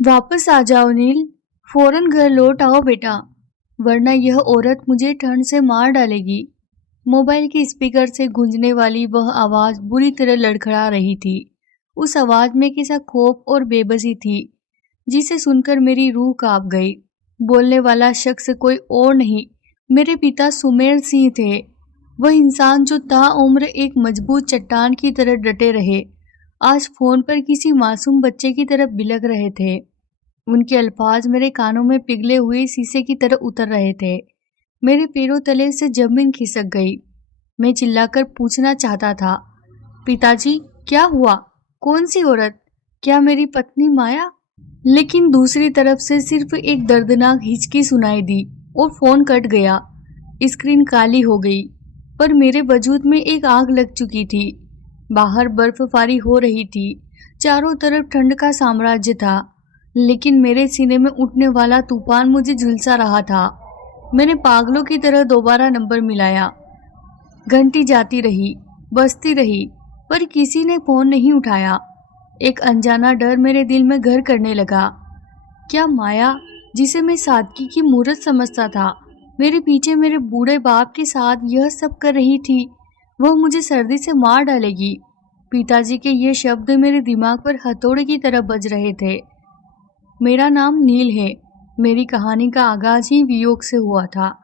वापस आ जाओ नील, फौरन घर लौट आओ बेटा, वरना यह औरत मुझे ठंड से मार डालेगी। मोबाइल के स्पीकर से गूंजने वाली वह आवाज बुरी तरह लड़खड़ा रही थी। उस आवाज में कैसा खौफ और बेबसी थी जिसे सुनकर मेरी रूह कांप गई। बोलने वाला शख्स कोई और नहीं, मेरे पिता सुमेर सिंह थे। वह इंसान जो ताउम्र एक मजबूत चट्टान की तरह डटे रहे, आज फोन पर किसी मासूम बच्चे की तरह बिलख रहे थे। उनके अल्फाज मेरे कानों में पिघले हुए शीशे की तरह उतर रहे थे। मेरे पैरों तले से जमीन खिसक गई। मैं चिल्लाकर पूछना चाहता था, पिताजी क्या हुआ? कौन सी औरत? क्या मेरी पत्नी माया? लेकिन दूसरी तरफ से सिर्फ एक दर्दनाक हिचकी सुनाई दी और फोन कट गया। स्क्रीन काली हो गई, पर मेरे वजूद में एक आग लग चुकी थी। बाहर बर्फबारी हो रही थी, चारों तरफ ठंड का साम्राज्य था, लेकिन मेरे सीने में उठने वाला तूफान मुझे झुलसा रहा था। मैंने पागलों की तरह दोबारा नंबर मिलाया। घंटी जाती रही, बजती रही, पर किसी ने फोन नहीं उठाया। एक अनजाना डर मेरे दिल में घर करने लगा। क्या माया, जिसे मैं सादगी की मूरत समझता था, मेरे पीछे मेरे बूढ़े बाप के साथ यह सब कर रही थी? वह मुझे सर्दी से मार डालेगी। पिताजी के ये शब्द मेरे दिमाग पर हथौड़े की तरह बज रहे थे। मेरा नाम नील है। मेरी कहानी का आगाज ही वियोग से हुआ था।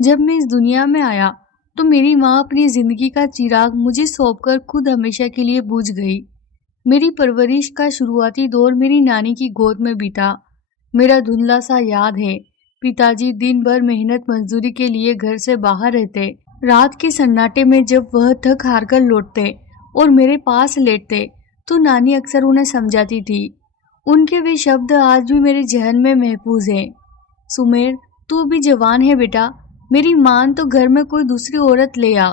जब मैं इस दुनिया में आया तो मेरी माँ अपनी जिंदगी का चिराग मुझे सौंपकर खुद हमेशा के लिए बुझ गई। मेरी परवरिश का शुरुआती दौर मेरी नानी की गोद में बीता। मेरा धुंधला सा याद है, पिताजी दिन भर मेहनत मजदूरी के लिए घर से बाहर रहते। रात के सन्नाटे में जब वह थक हार कर लौटते और मेरे पास लेटते तो नानी अक्सर उन्हें समझाती थी। उनके वे शब्द आज भी मेरे जहन में महफूज हैं। सुमेर, तू अभी जवान है बेटा, मेरी मान तो घर में कोई दूसरी औरत ले आ।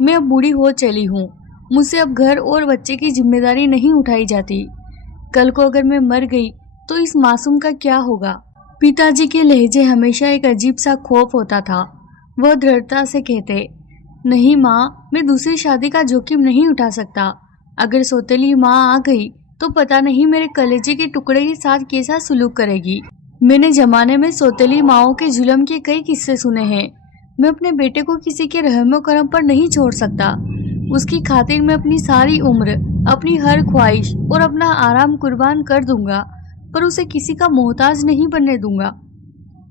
मैं अब बूढ़ी हो चली हूँ, मुझसे अब घर और बच्चे की जिम्मेदारी नहीं उठाई जाती। कल को अगर मैं मर गई तो इस मासूम का क्या होगा? पिताजी के लहजे हमेशा एक अजीब सा खौफ होता था। वह दृढ़ता से कहते, नहीं माँ, मैं दूसरी शादी का जोखिम नहीं उठा सकता। अगर सौतेली माँ आ गई तो पता नहीं मेरे कलेजे के टुकड़े के साथ कैसा सुलूक करेगी। मैंने जमाने में सौतेली माओं के जुल्म के कई किस्से सुने हैं। मैं अपने बेटे को किसी के रहमो करम पर नहीं छोड़ सकता। उसकी खातिर मैं अपनी सारी उम्र, अपनी हर ख्वाहिश और अपना आराम कुर्बान कर दूंगा, पर उसे किसी का मोहताज नहीं बनने दूंगा।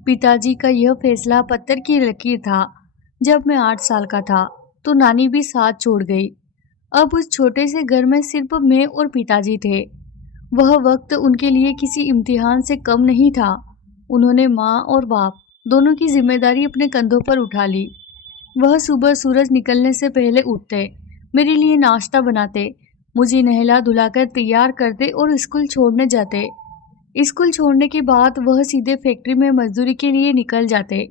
पिताजी का यह फैसला पत्थर की लकीर था। जब मैं 8 साल का था तो नानी भी साथ छोड़ गई। अब उस छोटे से घर में सिर्फ मैं और पिताजी थे। वह वक्त उनके लिए किसी इम्तिहान से कम नहीं था। उन्होंने माँ और बाप दोनों की जिम्मेदारी अपने कंधों पर उठा ली। वह सुबह सूरज निकलने से पहले उठते, मेरे लिए नाश्ता बनाते, मुझे नहला धुलाकर तैयार करते और स्कूल छोड़ने जाते। स्कूल छोड़ने के बाद वह सीधे फैक्ट्री में मजदूरी के लिए निकल जाते।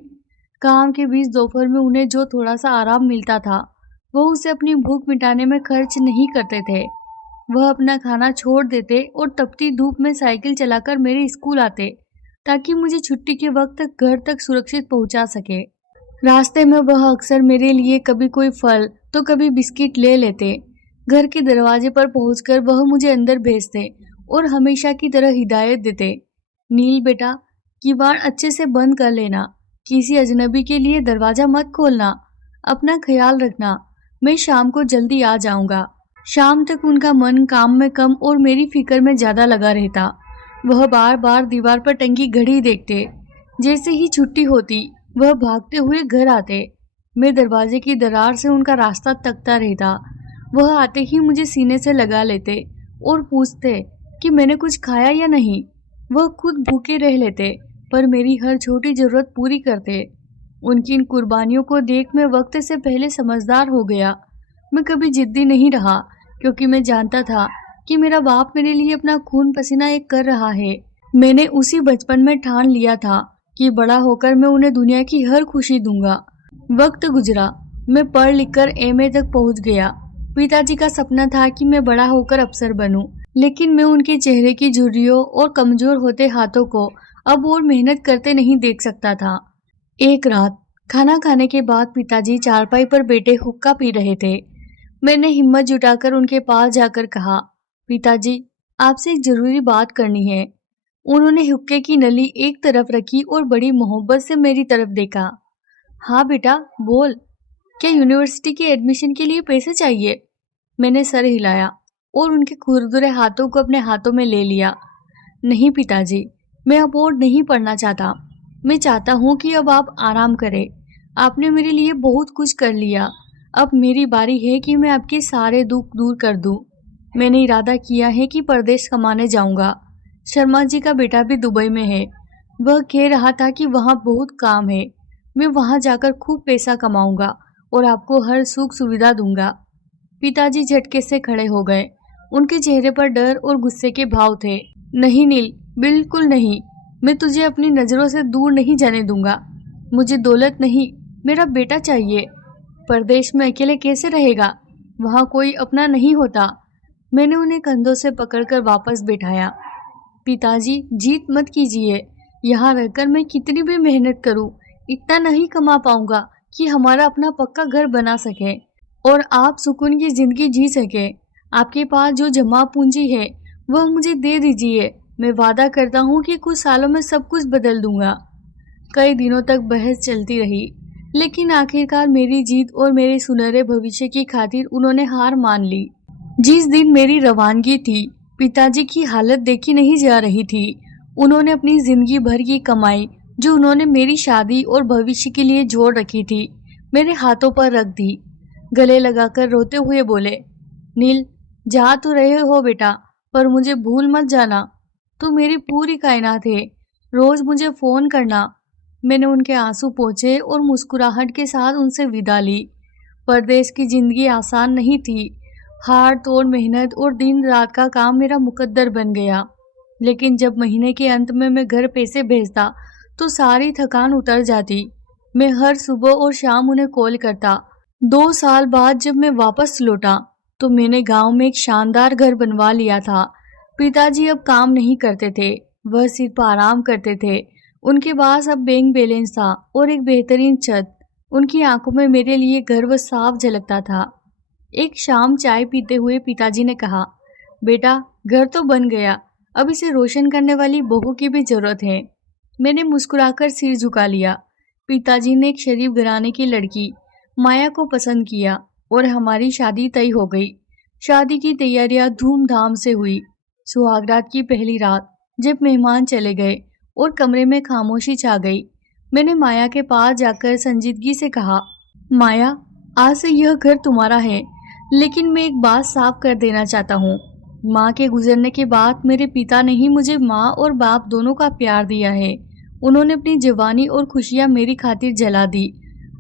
काम के बीच दोपहर में उन्हें जो थोड़ा सा आराम मिलता था, वह उसे अपनी भूख मिटाने में खर्च नहीं करते थे। वह अपना खाना छोड़ देते और तपती धूप में साइकिल चलाकर मेरे स्कूल आते, ताकि मुझे छुट्टी के वक्त घर तक सुरक्षित पहुंचा सके। रास्ते में वह अक्सर मेरे लिए कभी कोई फल तो कभी बिस्किट ले लेते। घर के दरवाजे पर पहुंचकर वह मुझे अंदर भेजते और हमेशा की तरह हिदायत देते, नील बेटा, किवाड़ अच्छे से बंद कर लेना, किसी अजनबी के लिए दरवाजा मत खोलना, अपना ख्याल रखना, मैं शाम को जल्दी आ जाऊंगा। शाम तक उनका मन काम में कम और मेरी फिक्र में ज्यादा लगा रहता। वह बार बार दीवार पर टंगी घड़ी देखते। जैसे ही छुट्टी होती वह भागते हुए घर आते। मैं दरवाजे की दरार से उनका रास्ता तकता रहता। वह आते ही मुझे सीने से लगा लेते और पूछते कि मैंने कुछ खाया या नहीं। वह खुद भूखे रह लेते, पर मेरी हर छोटी जरूरत पूरी करते। उनकी इन कुर्बानियों को देख मैं वक्त से पहले समझदार हो गया। मैं कभी जिद्दी नहीं रहा, क्योंकि मैं जानता था कि मेरा बाप मेरे लिए अपना खून पसीना एक कर रहा है। मैंने उसी बचपन में ठान लिया था कि बड़ा होकर मैं उन्हें दुनिया की हर खुशी दूंगा। वक्त गुजरा, मैं पढ़ लिख कर एमए तक पहुंच गया। पिताजी का सपना था कि मैं बड़ा होकर अफसर बनूं, लेकिन मैं उनके चेहरे की झुर्रियों और कमजोर होते हाथों को अब और मेहनत करते नहीं देख सकता था। एक रात खाना खाने के बाद पिताजी चारपाई पर बैठे हुक्का पी रहे थे। मैंने हिम्मत जुटाकर उनके पास जाकर कहा, पिताजी, आपसे एक जरूरी बात करनी है। उन्होंने हुक्के की नली एक तरफ रखी और बड़ी मोहब्बत से मेरी तरफ देखा। हाँ बेटा बोल, क्या यूनिवर्सिटी के एडमिशन के लिए पैसे चाहिए? मैंने सर हिलाया और उनके खुरदुरे हाथों को अपने हाथों में ले लिया। नहीं पिताजी, मैं अब और नहीं पढ़ना चाहता। मैं चाहता हूँ कि अब आप आराम करें। आपने मेरे लिए बहुत कुछ कर लिया। अब मेरी बारी है कि मैं आपके सारे दुख दूर कर दूं। मैंने इरादा किया है कि परदेश कमाने जाऊंगा। शर्मा जी का बेटा भी दुबई में है। वह कह रहा था कि वहाँ बहुत काम है। मैं वहाँ जाकर खूब पैसा कमाऊंगा और आपको हर सुख सुविधा दूंगा। पिताजी झटके से खड़े हो गए। उनके चेहरे पर डर और गुस्से के भाव थे। नहीं नील, बिल्कुल नहीं। मैं तुझे अपनी नजरों से दूर नहीं जाने दूंगा। मुझे दौलत नहीं, मेरा बेटा चाहिए। परदेश में अकेले कैसे रहेगा? वहाँ कोई अपना नहीं होता। मैंने उन्हें कंधों से पकड़कर वापस बिठाया। पिताजी जीत मत कीजिए। यहाँ रहकर मैं कितनी भी मेहनत करूँ, इतना नहीं कमा पाऊंगा कि हमारा अपना पक्का घर बना सके और आप सुकून की जिंदगी जी सके। आपके पास जो जमा पूंजी है वह मुझे दे दीजिए। मैं वादा करता हूँ कि कुछ सालों में सब कुछ बदल दूंगा। कई दिनों तक बहस चलती रही, लेकिन आखिरकार मेरी जीत और मेरे सुनहरे भविष्य की खातिर उन्होंने हार मान ली। जिस दिन मेरी रवानगी थी, पिताजी की हालत देखी नहीं जा रही थी। उन्होंने अपनी जिंदगी भर की कमाई, जो उन्होंने मेरी शादी और भविष्य के लिए जोड़ रखी थी, मेरे हाथों पर रख दी। गले लगाकर रोते हुए बोले, नील, जा तो रहे हो बेटा, पर मुझे भूल मत जाना। तू मेरी पूरी कायनात है। रोज मुझे फोन करना। मैंने उनके आंसू पोंछे और मुस्कुराहट के साथ उनसे विदा ली। परदेश की जिंदगी आसान नहीं थी। हार तोड़ मेहनत और दिन रात का काम मेरा मुकद्दर बन गया। लेकिन जब महीने के अंत में मैं घर पैसे भेजता तो सारी थकान उतर जाती। मैं हर सुबह और शाम उन्हें कॉल करता। 2 साल बाद जब मैं वापस लौटा तो मैंने गांव में एक शानदार घर बनवा लिया था। पिताजी अब काम नहीं करते थे, वह सिर्फ आराम करते थे। उनके पास अब बैंक बैलेंस था और एक बेहतरीन छत। उनकी आंखों में मेरे लिए गर्व साफ झलकता था। एक शाम चाय पीते हुए पिताजी ने कहा, बेटा घर तो बन गया, अब इसे रोशन करने वाली बहू की भी जरूरत है। मैंने मुस्कुराकर सिर झुका लिया। पिताजी ने एक शरीफ घराने की लड़की माया को पसंद किया और हमारी शादी तय हो गई। शादी की तैयारियां धूमधाम से हुई। सुहागरात की पहली रात जब मेहमान चले गए और कमरे में खामोशी छा गई, मैंने माया के पास जाकर संजीदगी से कहा, माया, आज से यह घर तुम्हारा है, लेकिन मैं एक बात साफ कर देना चाहता हूँ। माँ के गुजरने के बाद मेरे पिता ने ही मुझे माँ और बाप दोनों का प्यार दिया है। उन्होंने अपनी जवानी और खुशियाँ मेरी खातिर जला दी।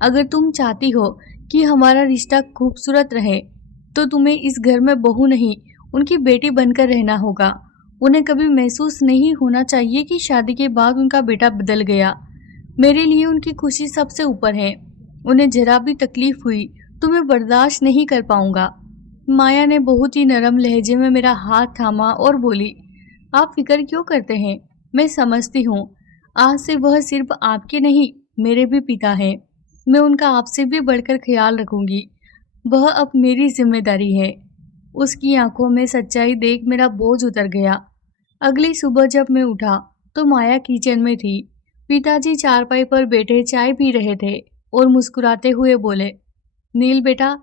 अगर तुम चाहती हो कि हमारा रिश्ता खूबसूरत रहे तो तुम्हें इस घर में बहू नहीं, उनकी बेटी बनकर रहना होगा। उन्हें कभी महसूस नहीं होना चाहिए कि शादी के बाद उनका बेटा बदल गया। मेरे लिए उनकी खुशी सबसे ऊपर है। उन्हें जरा भी तकलीफ हुई तो मैं बर्दाश्त नहीं कर पाऊंगा। माया ने बहुत ही नरम लहजे में मेरा हाथ थामा और बोली, आप फिक्र क्यों करते हैं? मैं समझती हूँ। आज से वह सिर्फ आपके नहीं, मेरे भी पिता हैं। मैं उनका आपसे भी बढ़कर ख्याल रखूंगी। वह अब मेरी जिम्मेदारी है। उसकी आंखों में सच्चाई देख मेरा बोझ उतर गया। अगली सुबह जब मैं उठा तो माया किचन में थी। पिताजी चारपाई पर बैठे चाय पी रहे थे और मुस्कुराते हुए बोले, नील बेटा,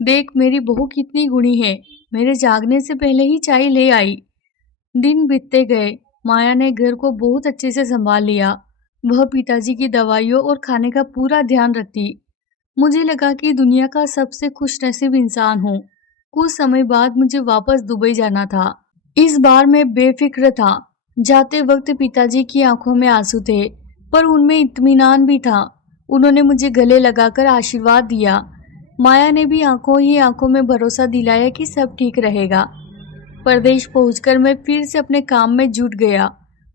देख मेरी बहू कितनी गुणी है, मेरे जागने से पहले ही चाय ले आई। दिन बीतते गए। माया ने घर को बहुत अच्छे से संभाल लिया। वह पिताजी की दवाइयों और खाने का पूरा ध्यान रखती। मुझे लगा कि दुनिया का सबसे खुशनसीब इंसान हूँ। कुछ समय बाद मुझे वापस दुबई जाना था। इस बार मैं बेफिक्र था। जाते वक्त पिताजी की आंखों में आंसू थे, पर उनमें इत्मीनान भी था। उन्होंने मुझे गले लगाकर आशीर्वाद दिया। माया ने भी आंखों ही आंखों में भरोसा दिलाया कि सब ठीक रहेगा। परदेश पहुंचकर मैं फिर से अपने काम में जुट गया।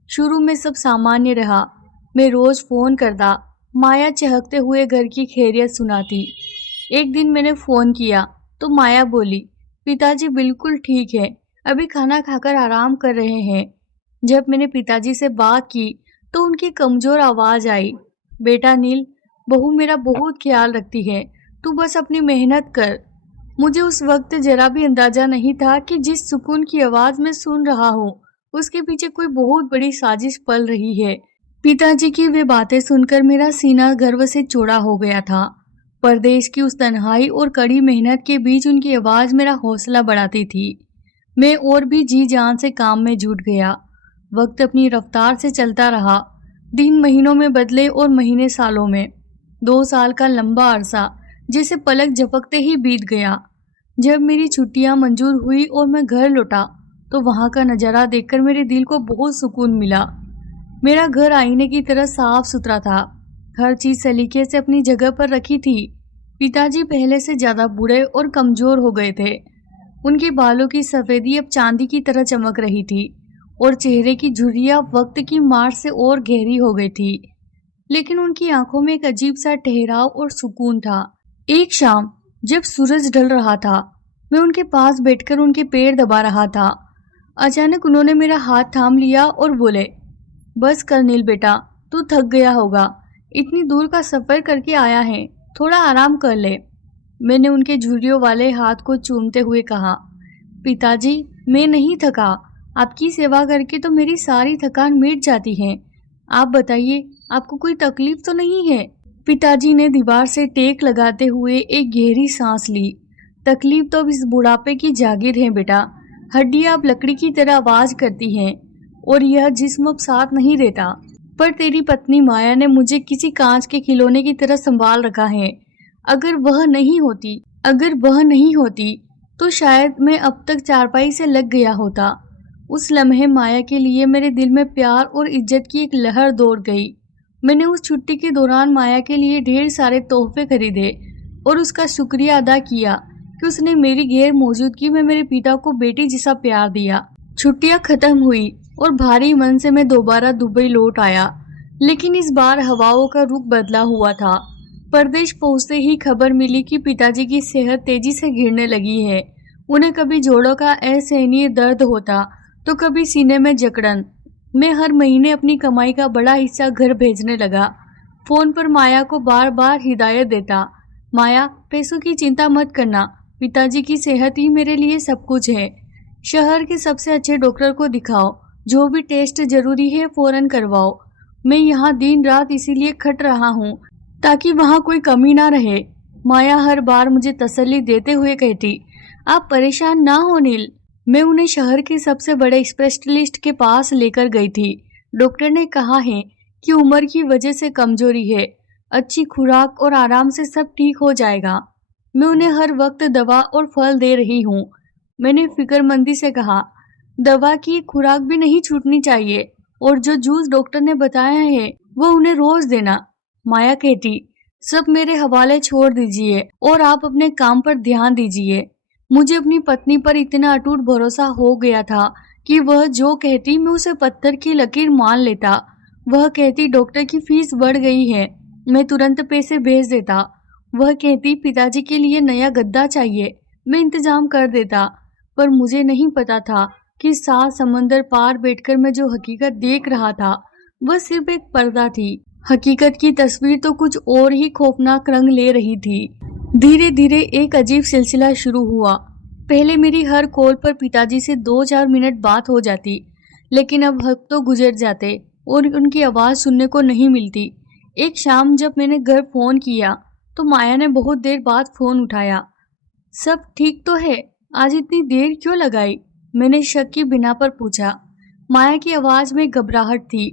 शुरू में सब सामान्य रहा। मैं रोज फोन करता, माया चहकते हुए घर की खैरियत सुनाती। एक दिन मैंने फोन किया तो माया बोली, पिताजी बिल्कुल ठीक है, अभी खाना खाकर आराम कर रहे हैं। जब मैंने पिताजी से बात की तो उनकी कमजोर आवाज आई, बेटा नील, बहू मेरा बहुत ख्याल रखती है, तू बस अपनी मेहनत कर। मुझे उस वक्त जरा भी अंदाजा नहीं था कि जिस सुकून की आवाज मैं सुन रहा हूँ उसके पीछे कोई बहुत बड़ी साजिश पल रही है। पिताजी की वे बातें सुनकर मेरा सीना गर्व से चौड़ा हो गया था। परदेश की उस तन्हाई और कड़ी मेहनत के बीच उनकी आवाज मेरा हौसला बढ़ाती थी। मैं और भी जी जान से काम में जुट गया। वक्त अपनी रफ्तार से चलता रहा। दिन महीनों में बदले और महीने सालों में। 2 साल का लंबा अरसा जैसे पलक झपकते ही बीत गया। जब मेरी छुट्टियां मंजूर हुई और मैं घर लौटा तो वहां का नजारा देखकर मेरे दिल को बहुत सुकून मिला। मेरा घर आईने की तरह साफ सुथरा था। हर चीज सलीके से अपनी जगह पर रखी थी। पिताजी पहले से ज्यादा बूढ़े और कमजोर हो गए थे। उनके बालों की सफेदी अब चांदी की तरह चमक रही थी और चेहरे की झुर्रियां वक्त की मार से और गहरी हो गई थी। लेकिन उनकी आंखों में एक अजीब सा ठहराव और सुकून था। एक शाम जब सूरज ढल रहा था, मैं उनके पास बैठकर उनके पैर दबा रहा था। अचानक उन्होंने मेरा हाथ थाम लिया और बोले, बस कर नील बेटा, तू थक गया होगा। इतनी दूर का सफर करके आया है, थोड़ा आराम कर ले। मैंने उनके झुर्रियों वाले हाथ को चूमते हुए कहा, पिताजी मैं नहीं थका। आपकी सेवा करके तो मेरी सारी थकान मिट जाती है। आप बताइए, आपको कोई तकलीफ तो नहीं है? पिताजी ने दीवार से टेक लगाते हुए एक गहरी सांस ली। तकलीफ तो अब इस बुढ़ापे की जागीर है बेटा। हड्डियां अब लकड़ी की तरह आवाज करती हैं और यह जिस्म अब साथ नहीं रहता। पर तेरी पत्नी माया ने मुझे किसी कांच के खिलौने की तरह संभाल रखा है। अगर वह नहीं होती तो शायद मैं अब तक चारपाई से लग गया होता। उस लम्हे माया के लिए मेरे दिल में प्यार और इज्जत की एक लहर दौड़ गई। मैंने उस छुट्टी के दौरान माया के लिए ढेर सारे तोहफे खरीदे और उसका शुक्रिया अदा किया कि उसने मेरी गैर मौजूदगी में मेरे पिता को बेटी जैसा प्यार दिया। छुट्टियां खत्म हुई और भारी मन से मैं दोबारा दुबई लौट आया। लेकिन इस बार हवाओं का रुख बदला हुआ था। परदेश पहुंचते ही खबर मिली कि पिताजी की सेहत तेजी से गिरने लगी है। उन्हें कभी जोड़ों का असहनीय दर्द होता तो कभी सीने में जकड़न। मैं हर महीने अपनी कमाई का बड़ा हिस्सा घर भेजने लगा। फोन पर माया को बार बार हिदायत देता, माया पैसों की चिंता मत करना, पिताजी की सेहत ही मेरे लिए सब कुछ है। शहर के सबसे अच्छे डॉक्टर को दिखाओ, जो भी टेस्ट जरूरी है फौरन करवाओ। मैं यहाँ दिन रात इसीलिए खट रहा हूँ ताकि वहाँ कोई कमी ना रहे। माया हर बार मुझे तसल्ली देते हुए कहती, आप परेशान ना हो नील। मैं उन्हें शहर के सबसे बड़े स्पेशलिस्ट के पास लेकर गई थी। डॉक्टर ने कहा है कि उम्र की वजह से कमजोरी है, अच्छी खुराक और आराम से सब ठीक हो जाएगा। मैं उन्हें हर वक्त दवा और फल दे रही हूँ। मैंने फिक्रमंदी से कहा, दवा की खुराक भी नहीं छूटनी चाहिए और जो जूस डॉक्टर ने बताया है वो उन्हें रोज देना। माया कहती, सब मेरे हवाले छोड़ दीजिए और आप अपने काम पर ध्यान दीजिए। मुझे अपनी पत्नी पर इतना अटूट भरोसा हो गया था कि वह जो कहती मैं उसे पत्थर की लकीर मान लेता। वह कहती डॉक्टर की फीस बढ़ गई है, मैं तुरंत पैसे भेज देता। वह कहती पिताजी के लिए नया गद्दा चाहिए, मैं इंतजाम कर देता। पर मुझे नहीं पता था कि 7 समंदर पार बैठकर मैं जो हकीकत देख रहा था वह सिर्फ एक पर्दा थी। हकीकत की तस्वीर तो कुछ और ही खौफनाक रंग ले रही थी। धीरे धीरे एक अजीब सिलसिला शुरू हुआ। पहले मेरी हर कॉल पर पिताजी से 2-4 मिनट बात हो जाती, लेकिन अब हफ्तों गुजर जाते और उनकी आवाज सुनने को नहीं मिलती। एक शाम जब मैंने घर फोन किया तो माया ने बहुत देर बाद फोन उठाया। सब ठीक तो है? आज इतनी देर क्यों लगाई? मैंने शक की बिना पर पूछा। माया की आवाज में घबराहट थी।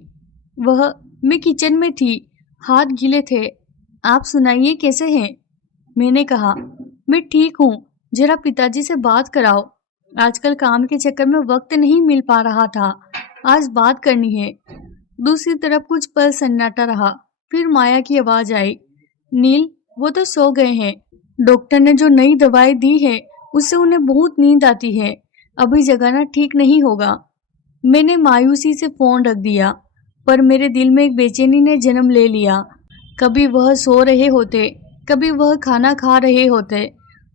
मैं किचन में थी, हाथ गीले थे। आप सुनाइए कैसे हैं? मैंने कहा, मैं ठीक हूँ, जरा पिताजी से बात कराओ। आजकल काम के चक्कर में वक्त नहीं मिल पा रहा था, आज बात करनी है। दूसरी तरफ कुछ पल सन्नाटा रहा, फिर माया की आवाज आई, नील वो तो सो गए हैं। डॉक्टर ने जो नई दवाई दी है उससे उन्हें बहुत नींद आती है, अभी जगाना ठीक नहीं होगा। मैंने मायूसी से फोन रख दिया, पर मेरे दिल में एक बेचैनी ने जन्म ले लिया। कभी वह सो रहे होते, कभी वह खाना खा रहे होते।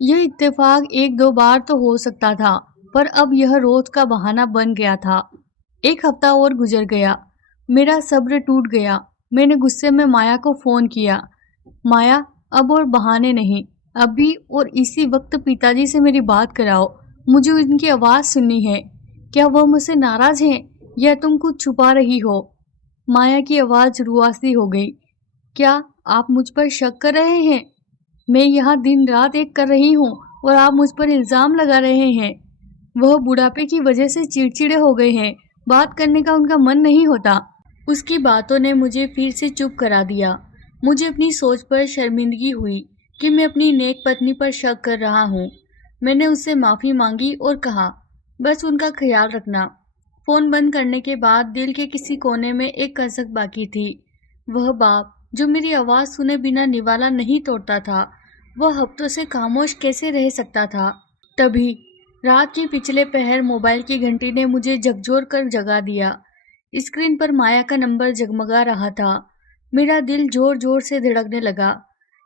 यह इत्तेफाक 1-2 बार तो हो सकता था, पर अब यह रोज का बहाना बन गया था। एक हफ्ता और गुजर गया, मेरा सब्र टूट गया। मैंने गुस्से में माया को फोन किया, माया अब और बहाने नहीं, अभी और इसी वक्त पिताजी से मेरी बात कराओ, मुझे उनकी आवाज सुननी है। क्या वह मुझसे नाराज हैं या तुम कुछ छुपा रही हो? माया की आवाज रुआसी हो गई। क्या आप मुझ पर शक कर रहे हैं? मैं यहाँ दिन रात एक कर रही हूँ और आप मुझ पर इल्जाम लगा रहे हैं। वह बुढ़ापे की वजह से चिड़चिड़े हो गए हैं, बात करने का उनका मन नहीं होता। उसकी बातों ने मुझे फिर से चुप करा दिया। मुझे अपनी सोच पर शर्मिंदगी हुई कि मैं अपनी नेक पत्नी पर शक कर रहा हूँ। मैंने उससे माफी मांगी और कहा, बस उनका ख्याल रखना। फोन बंद करने के बाद दिल के किसी कोने में एक कसक बाकी थी। वह बाप जो मेरी आवाज सुने बिना निवाला नहीं तोड़ता था, वह हफ्तों से खामोश कैसे रह सकता था? तभी रात के पिछले पहर मोबाइल की घंटी ने मुझे झकझोर कर जगा दिया। स्क्रीन पर माया का नंबर जगमगा रहा था। मेरा दिल जोर जोर से धड़कने लगा।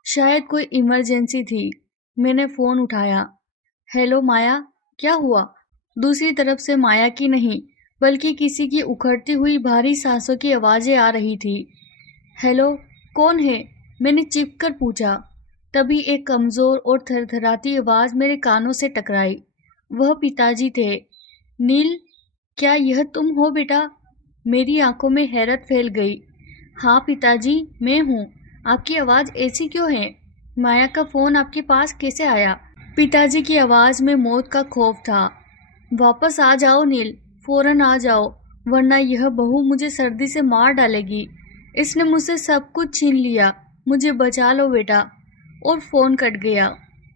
शायद कोई इमरजेंसी थी। मैंने फोन उठाया। हेलो माया, क्या हुआ? दूसरी तरफ से माया की नहीं, बल्कि किसी की उखड़ती हुई भारी सांसों की आवाजें आ रही थी। हेलो, कौन है? मैंने चीख कर पूछा। तभी एक कमजोर और थरथराती आवाज मेरे कानों से टकराई। वह पिताजी थे। नील, क्या यह तुम हो बेटा? मेरी आंखों में हैरत फैल गई। हाँ पिताजी, मैं हूँ। आपकी आवाज ऐसी क्यों है? माया का फोन आपके पास कैसे आया? पिताजी की आवाज में मौत का खौफ था। वापस आ जाओ नील, फौरन आ जाओ, वरना यह बहू मुझे सर्दी से मार डालेगी। इसने मुझसे सब कुछ छीन लिया। मुझे बचा लो बेटा। और फोन कट गया।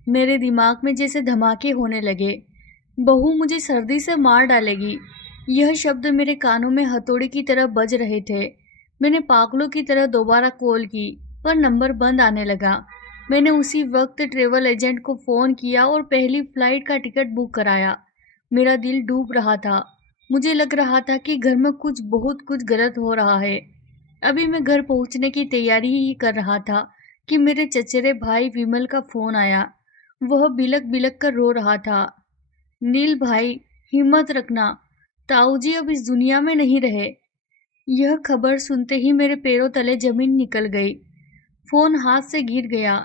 मेरे दिमाग में जैसे धमाके होने लगे। बहू मुझे सर्दी से मार डालेगी। यह शब्द मेरे कानों में हथौड़ी की तरह बज रहे थे। मैंने पागलों की तरह दोबारा कॉल की, पर नंबर बंद आने लगा। मैंने उसी वक्त ट्रेवल एजेंट को फ़ोन किया और पहली फ्लाइट का टिकट बुक कराया। मेरा दिल डूब रहा था। मुझे लग रहा था कि घर में बहुत कुछ गलत हो रहा है। अभी मैं घर पहुंचने की तैयारी ही कर रहा था कि मेरे चचेरे भाई विमल का फ़ोन आया। वह बिलक बिलक कर रो रहा था। नील भाई, हिम्मत रखना, ताऊजी अब इस दुनिया में नहीं रहे। यह खबर सुनते ही मेरे पैरों तले जमीन निकल गई। फोन हाथ से गिर गया।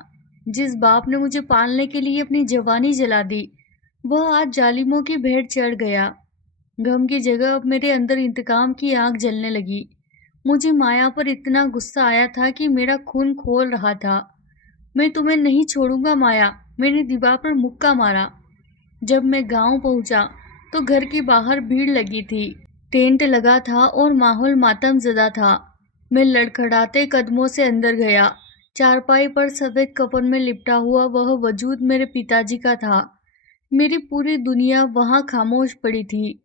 जिस बाप ने मुझे पालने के लिए अपनी जवानी जला दी, वह आज जालिमों की भेंट चढ़ गया। गम की जगह अब मेरे अंदर इंतकाम की आग जलने लगी। मुझे माया पर इतना गुस्सा आया था कि मेरा खून खोल रहा था। मैं तुम्हें नहीं छोड़ूंगा माया, मैंने दीवार पर मुक्का मारा। जब मैं गांव पहुंचा तो घर के बाहर भीड़ लगी थी। टेंट लगा था और माहौल मातमज़दा था। मैं लड़खड़ाते कदमों से अंदर गया। चारपाई पर सफेद कफन में लिपटा हुआ वह वजूद मेरे पिताजी का था। मेरी पूरी दुनिया वहां खामोश पड़ी थी।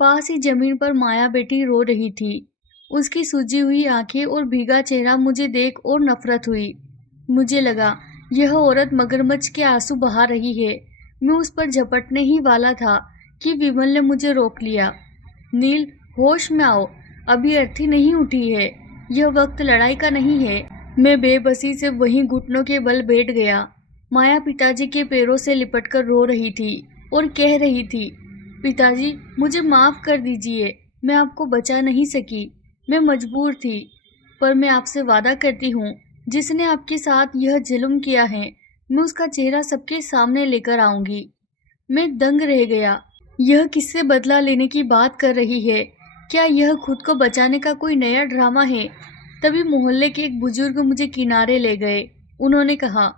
पास ही जमीन पर माया बेटी रो रही थी। उसकी सूजी हुई आंखें और भीगा चेहरा मुझे देख और नफरत हुई। मुझे लगा यह औरत मगरमच्छ के आंसू बहा रही है। मैं उस पर झपटने ही वाला था कि विमल ने मुझे रोक लिया। नील, होश में आओ, अभी अर्थी नहीं उठी है। यह वक्त लड़ाई का नहीं है। मैं बेबसी से वहीं घुटनों के बल बैठ गया। माया पिताजी के पैरों से लिपटकर रो रही थी और कह रही थी, पिताजी मुझे माफ कर दीजिए, मैं आपको बचा नहीं सकी, मैं मजबूर थी। पर मैं आपसे वादा करती हूँ, जिसने आपके साथ यह जुल्म किया है, मैं उसका चेहरा सबके सामने लेकर आऊंगी। मैं दंग रह गया। यह किससे बदला लेने की बात कर रही है? क्या यह खुद को बचाने का कोई नया ड्रामा है? तभी मोहल्ले के एक बुजुर्ग मुझे किनारे ले गए। उन्होंने कहा,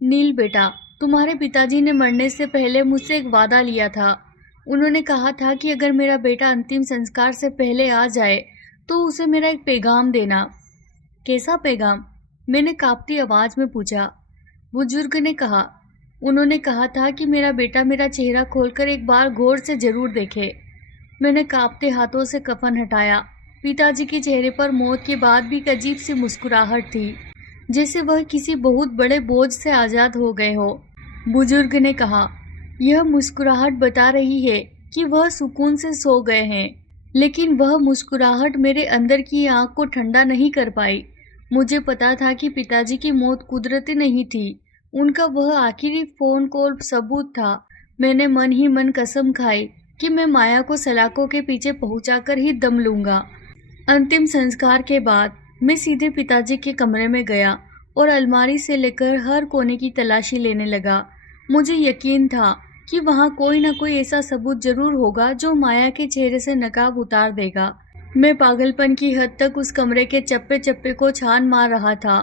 नील बेटा, तुम्हारे पिताजी ने मरने से पहले मुझसे एक वादा लिया था। उन्होंने कहा था कि अगर मेरा बेटा अंतिम संस्कार से पहले आ जाए तो उसे मेरा एक पैगाम देना। कैसा पैगाम? मैंने कांपती आवाज में पूछा। बुजुर्ग ने कहा, उन्होंने कहा था कि मेरा बेटा मेरा चेहरा खोलकर एक बार गौर से जरूर देखे। मैंने कांपते हाथों से कफन हटाया। पिताजी के चेहरे पर मौत के बाद भी एक अजीब सी मुस्कुराहट थी, जैसे वह किसी बहुत बड़े बोझ से आज़ाद हो गए हो। बुजुर्ग ने कहा, यह मुस्कुराहट बता रही है कि वह सुकून से सो गए हैं, लेकिन वह मुस्कुराहट मेरे अंदर की आग को ठंडा नहीं कर पाई। मुझे पता था कि पिताजी की मौत कुदरती नहीं थी, उनका वह आखिरी फोन कॉल सबूत था। मैंने मन ही मन कसम खाई कि मैं माया को सलाखों के पीछे पहुंचाकर ही दम लूंगा। अंतिम संस्कार के बाद मैं सीधे पिताजी के कमरे में गया और अलमारी से लेकर हर कोने की तलाशी लेने लगा। मुझे यकीन था कि वहाँ कोई न कोई ऐसा सबूत जरूर होगा जो माया के चेहरे से नकाब उतार देगा। मैं पागलपन की हद तक उस कमरे के चप्पे चप्पे को छान मार रहा था।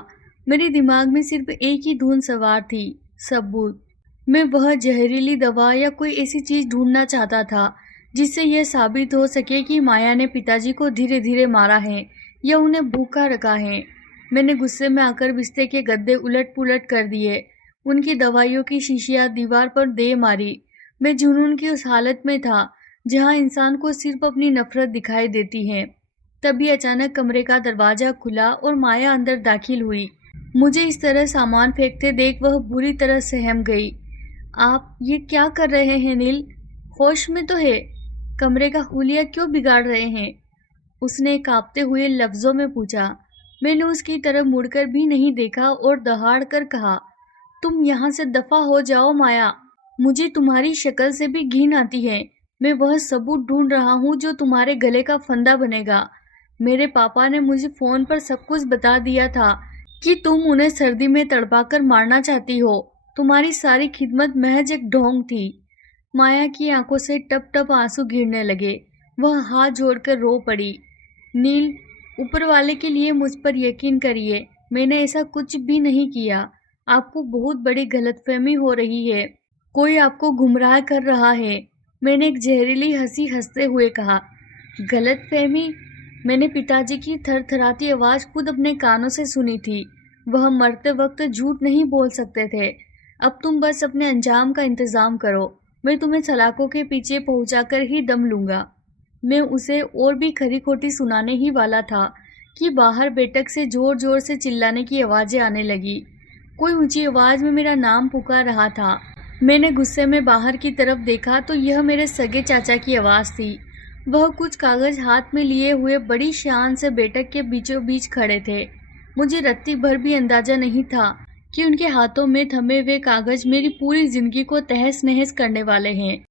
मेरे दिमाग में सिर्फ एक ही धुन सवार थी, सबूत। मैं वह जहरीली दवा या कोई ऐसी चीज ढूंढना चाहता था जिससे यह साबित हो सके कि माया ने पिताजी को धीरे धीरे मारा है या उन्हें भूखा रखा है। मैंने गुस्से में आकर बिस्तर के गद्दे उलट पुलट कर दिए, उनकी दवाइयों की शीशियां दीवार पर दे मारी। मैं जुनून की उस हालत में था जहां इंसान को सिर्फ अपनी नफरत दिखाई देती है। तभी अचानक कमरे का दरवाजा खुला और माया अंदर दाखिल हुई। मुझे इस तरह सामान फेंकते देख वह बुरी तरह सहम गई। आप ये क्या कर रहे हैं नील? होश में तो है? कमरे का हुलिया क्यों बिगाड़ रहे हैं? उसने कांपते हुए लफ्जों में पूछा। मैंने उसकी तरफ मुड़कर भी नहीं देखा और दहाड़ कर कहा, तुम यहाँ से दफा हो जाओ माया। मुझे तुम्हारी शक्ल से भी घिन आती है। मैं वह सबूत ढूंढ रहा हूँ जो तुम्हारे गले का फंदा बनेगा। मेरे पापा ने मुझे फोन पर सब कुछ बता दिया था कि तुम उन्हें सर्दी में तड़पाकर मारना चाहती हो। तुम्हारी सारी खिदमत महज एक ढोंग थी। माया की आंखों से टप टप आंसू गिरने लगे। वह हाथ जोड़कर रो पड़ी। नील, ऊपर वाले के लिए मुझ पर यकीन करिए, मैंने ऐसा कुछ भी नहीं किया। आपको बहुत बड़ी गलतफहमी हो रही है। कोई आपको गुमराह कर रहा है। मैंने एक जहरीली हंसी हंसते हुए कहा। गलतफहमी? मैंने पिताजी की थरथराती आवाज खुद अपने कानों से सुनी थी। वह मरते वक्त झूठ नहीं बोल सकते थे। अब तुम बस अपने अंजाम का इंतजाम करो। मैं तुम्हें सलाखों के पीछे पहुंचाकर ही दम लूंगा। मैं उसे और भी खरी खोटी सुनाने ही वाला था कि बाहर बैठक से जोर जोर से चिल्लाने की आवाजें आने लगी। कोई ऊंची आवाज में मेरा नाम पुकार रहा था। मैंने गुस्से में बाहर की तरफ देखा तो यह मेरे सगे चाचा की आवाज थी। वह कुछ कागज हाथ में लिए हुए बड़ी शान से बैठक के बीचों बीच खड़े थे। मुझे रत्ती भर भी अंदाजा नहीं था कि उनके हाथों में थमे हुए कागज मेरी पूरी जिंदगी को तहस नहस करने वाले हैं।